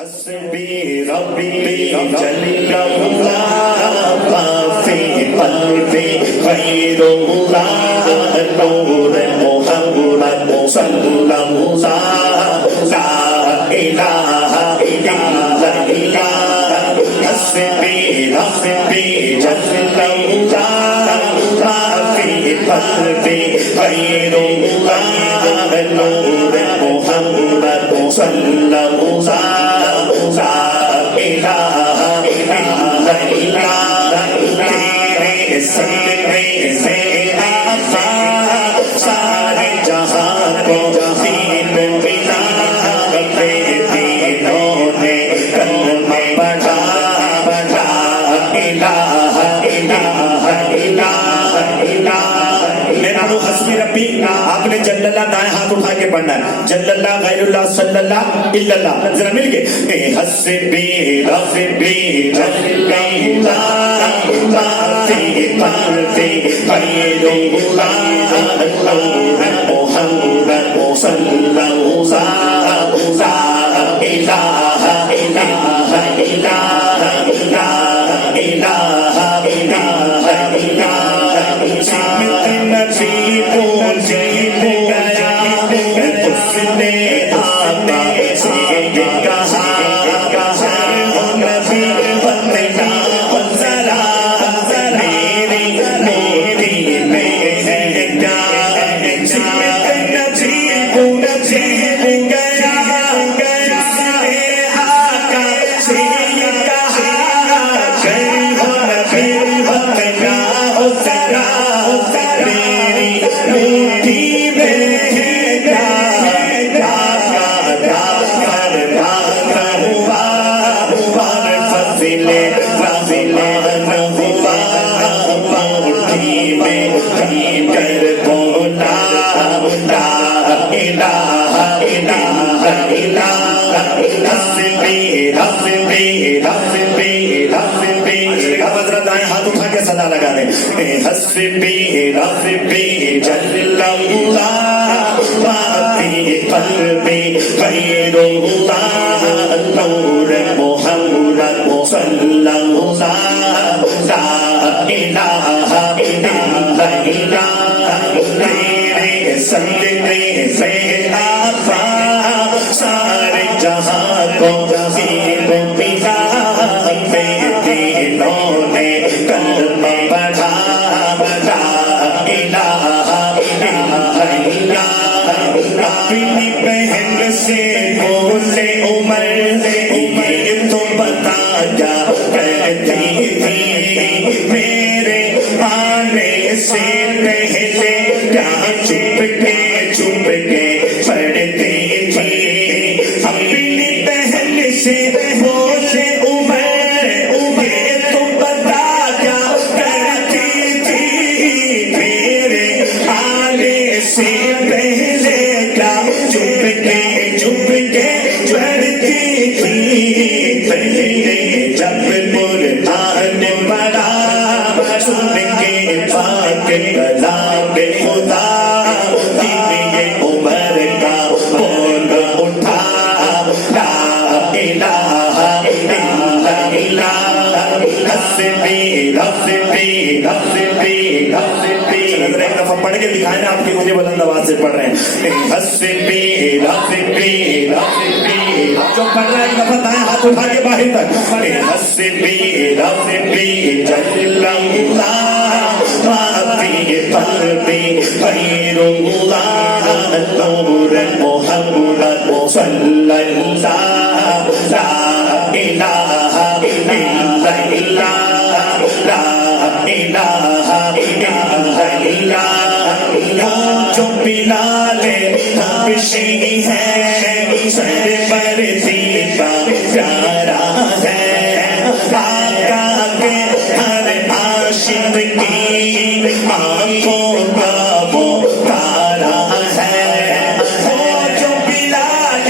حسبي ربي جل الله ما في قلبي غير الله نور محمد صلى الله لا إله إلا الله حسبي ربي جل الله ما في قلبي غير الله نور محمد صلى الله لا إله إلا الله تیرے صدقے سے آقا سارے جہاں کو دین ملا دینوں نے کلمہ پڑھا لا الہ الا اللہ میرا وہ حسبی ربی آپ نے جل اللہ دائیں ہاتھ اٹھا کے پڑھنا ہے جل اللہ غیر اللہ صلی اللہ الا اللہ ذرا مل کے حسبی ربی جل اللہ ما فی قلبی غیر اللہ نور محمد صلی اللہ لا الہ الا حسبی ربی جل اللہ ما فی قلبی غیر اللہ نور محمد صلی اللہ لا الہ الا اللہ تیرے صدقے سے آقا سارے جہاں کو دین ملا دینوں نے کلمہ پڑھا اپنی بہن سے بولے عمر تو بتا کیا کہتی تھی میرے آنے سے پہلے کیا چھپ کے پڑھتی تھی اپنی بہن سے بولے عمر تو بتا کیا کرتی تھی میرے آنے سے پہلے چپ کے چڑھتی تھی پہلے جب قرآن پڑھا سن کے پاک کلام خدا دیوی عمر کا بول اٹھا لا الہ الا اللہ حسبی ربی ایک دفعہ پڑھ کے دکھائیں آپ کی مجھے بلند آواز سے پڑھ رہے ہیں حسبی ربی جو پڑھ رہا ہے ایک دفعہ دائیں ہاتھ اٹھا کے باہر تک حسبی ربی جل اللہ ما فی قلبی غیر اللہ نور محمد صلی اللہ لا الہ الا اللہ لا الہ الا اللہ جو بلال حبشی ہے سرور دیپا پیارا ہے آقا کے ہر عاشق کی آنکھوں کا وہ تارا ہے وہ جو بلال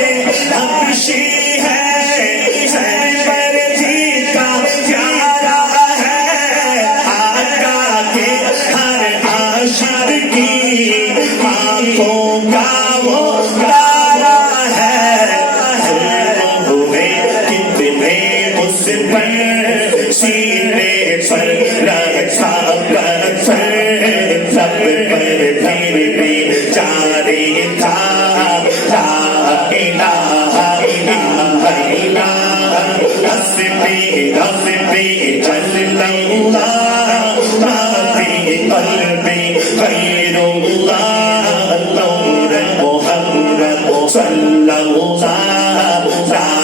حبشی ہے سرور دیپا پیارا ہے آقا کے ہر عاشق کی آنکھوں کا وہ تارا ہے ہوئے پر سینے پر رکھا پتھر سب پر پھر بھی جاری تھا لا الہ الا اللہ حسبی حسبی جل اللہ ما فی قلبی غیر اللہ نور محمد صلی اللہ